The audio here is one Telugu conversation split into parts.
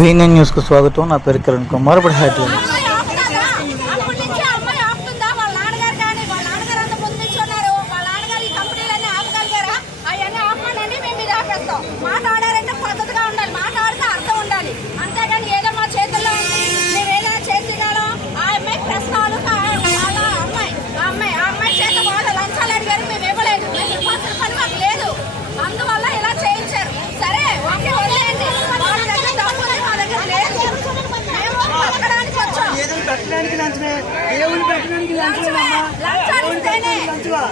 వీఎన్ఎన్ న్యూస్కు స్వాగతం. నా పేరు కిరణ్ కుమార్. ఇప్పుడు హెడ్లైన్స్. మాట్లాడారంటే పద్ధతిగా ఉండాలి, మాట్లాడితే అర్థం ఉండాలి. అంతేగాని ఏదో మా చేతుల్లో మేము ఏదైనా చేసినాలో ఆ అమ్మాయి ప్రశ్న ఆ అమ్మాయి చేత వాళ్ళు లంచాలు అడిగారు, మేము ఇవ్వలేదు, మేము ఇవ్వాల్సిన పని మాకు లేదు, అందువల్ల ఇలా చేయించారు. సరే ఓకే వదిలేయండి, వాళ్ళ దగ్గర డబ్బు ఉంది, మా దగ్గర లేదు, మేము బతకడానికి వచ్చాం.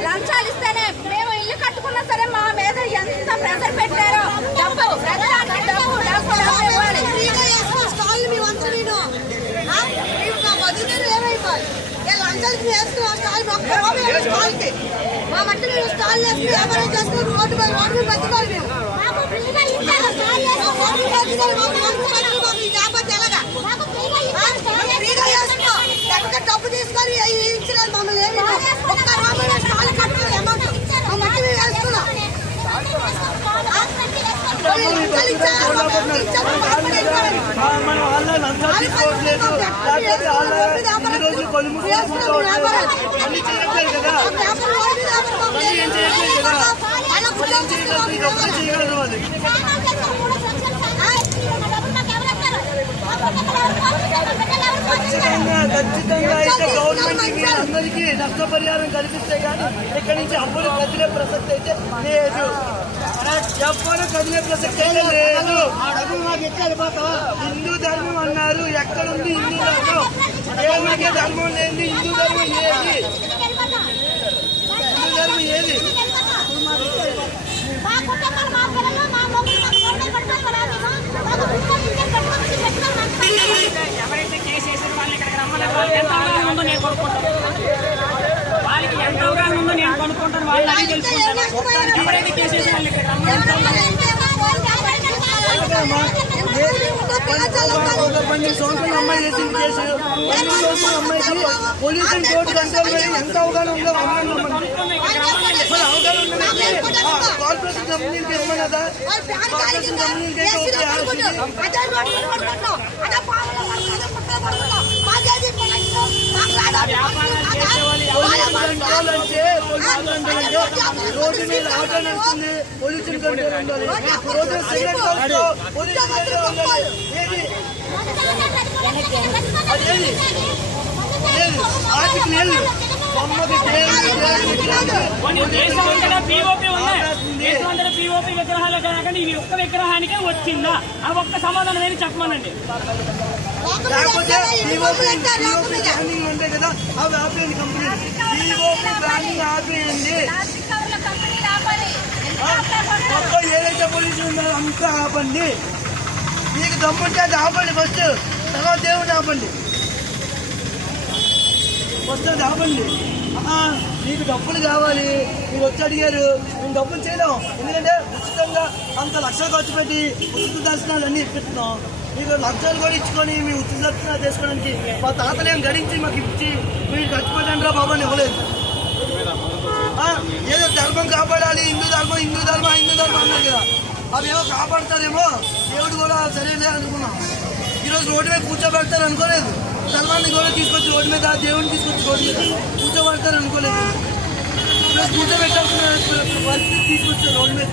లంచాలు ఇస్తేనే మేము ఇల్లు కట్టుకున్నా సరే మా మీద ఎంత ప్రెజర్ పెట్టారో. డబ్బు ఇవ్వాలి. మా మట్టి మేము స్టాల్ వేసుకుని వ్యాపారం చేసుకుని రోడ్డు బతుకోవాలి. మేము డబ్బు తీసుకొని ఇచ్చినారు మమ్మల్ని. ఏమి ఒక్క రూపాయి స్టాల్ కట్టుకుని అమౌంట్ మా మట్టి మేము వేసుకున్నాం. ఖచ్చితంగా అయితే గవర్నమెంట్ అందరికీ నష్టపరిహారం కల్పిస్తే కానీ ఇక్కడి నుంచి అప్పులు కదిలే ప్రసక్తి అయితే లేదు. ఎవ్వరు కదిలే ప్రసక్తి అయితే లేదు. హిందూ ధర్మం అన్నారు, ఎక్కడుంది హిందూ ధర్మం? ఏమికే ధర్మం లేని హిందూ ధర్మం ఏది? హిందూ ధర్మం ఏది? ఎవరైతే కేసు వేసిన వాళ్ళని ఇక్కడికి రమ్మలేదు, వాళ్ళకి ఎంత అవగాహన ఉందో నేను కొనుక్కుంటాను, వాళ్ళకి ఎంత అవగాహన ఉందో నేను కొనుక్కుంటాను, వాళ్ళని అడిగి తెలుసుకుంటాను. ఎవరైతే కేసు వేసిన వాళ్ళని ఇక్కడ అమ్మాయి చేసిన కేసు 10 సంవత్సరాల అమ్మాయికి పొల్యూషన్ కోర్టు కంట్రోల్ ఎంత అవగాహన ఉందో అవగాహన కార్పొరేషన్ కంపెనీలకి ఇవ్వమన్నదా? కార్పొరేషన్ కంపెనీలకి రోడ్డు మీద ఆటో నడుస్తుంది, పొల్యూషన్ కంట్రోల్ ఉండాలి. రోజు సిగరెట్ పొల్యూషన్ కంట్రోల్ ఉండాలి. అదేది ఆర్టికల్ ఏది? పీఓపీ విగ్రహాలు కాకుండా ఇవి ఒక్క విగ్రహానికే వచ్చిందా ఆ ఒక్క సమాధానం ఏమి చెప్పమనండి. లేకపోతే బ్రాండింగ్ ఉంటాయి కదా, అవి ఆపేయండి. కంపెనీ పీఓపీ బ్రాండింగ్ ఆపేయండి. మొత్తం ఏదైతే పొల్యూషన్ ఉందో అంతా ఆపండి. మీకు దమ్ముంటే అది ఆపండి ఫస్ట్, తర్వాత దేవుడిని ఆపండి. ఫస్ట్ అది ఆపండి. మీకు డబ్బులు కావాలి, మీరు వచ్చి అడిగారు, మేము డబ్బులు చేయలేం. ఎందుకంటే ఉచితంగా అంత లక్షలు ఖర్చు పెట్టి ఉచిత దర్శనాలు అన్నీ ఇప్పిస్తున్నాం. మీకు లక్షలు కూడా ఇచ్చుకొని మీ ఉచిత దర్శనాలు చేసుకోవడానికి మా తాతలేం గడించి మాకు ఇచ్చి మీరు ఖర్చు పెట్టండి రా బాబా అని ఇవ్వలేదు. ఏదో ధర్మం కాపాడాలి, హిందూ ధర్మం అన్నారు కదా, అవి ఏమో కాపాడతారేమో, దేవుడు కూడా సరేలే అనుకున్నాం. ఈరోజు రోడ్డు మీద కూర్చోబెడతారు అనుకోలేదు. సల్మాన్ని కూడా తీసుకొచ్చి రోడ్డు మీద, దేవుడిని తీసుకొచ్చి రోడ్డు మీద కూర్చోబెడతారు అనుకోలేదు. ఈరోజు కూర్చోబెట్టాల్సిన పరిస్థితి తీసుకొచ్చారు రోడ్డు మీద.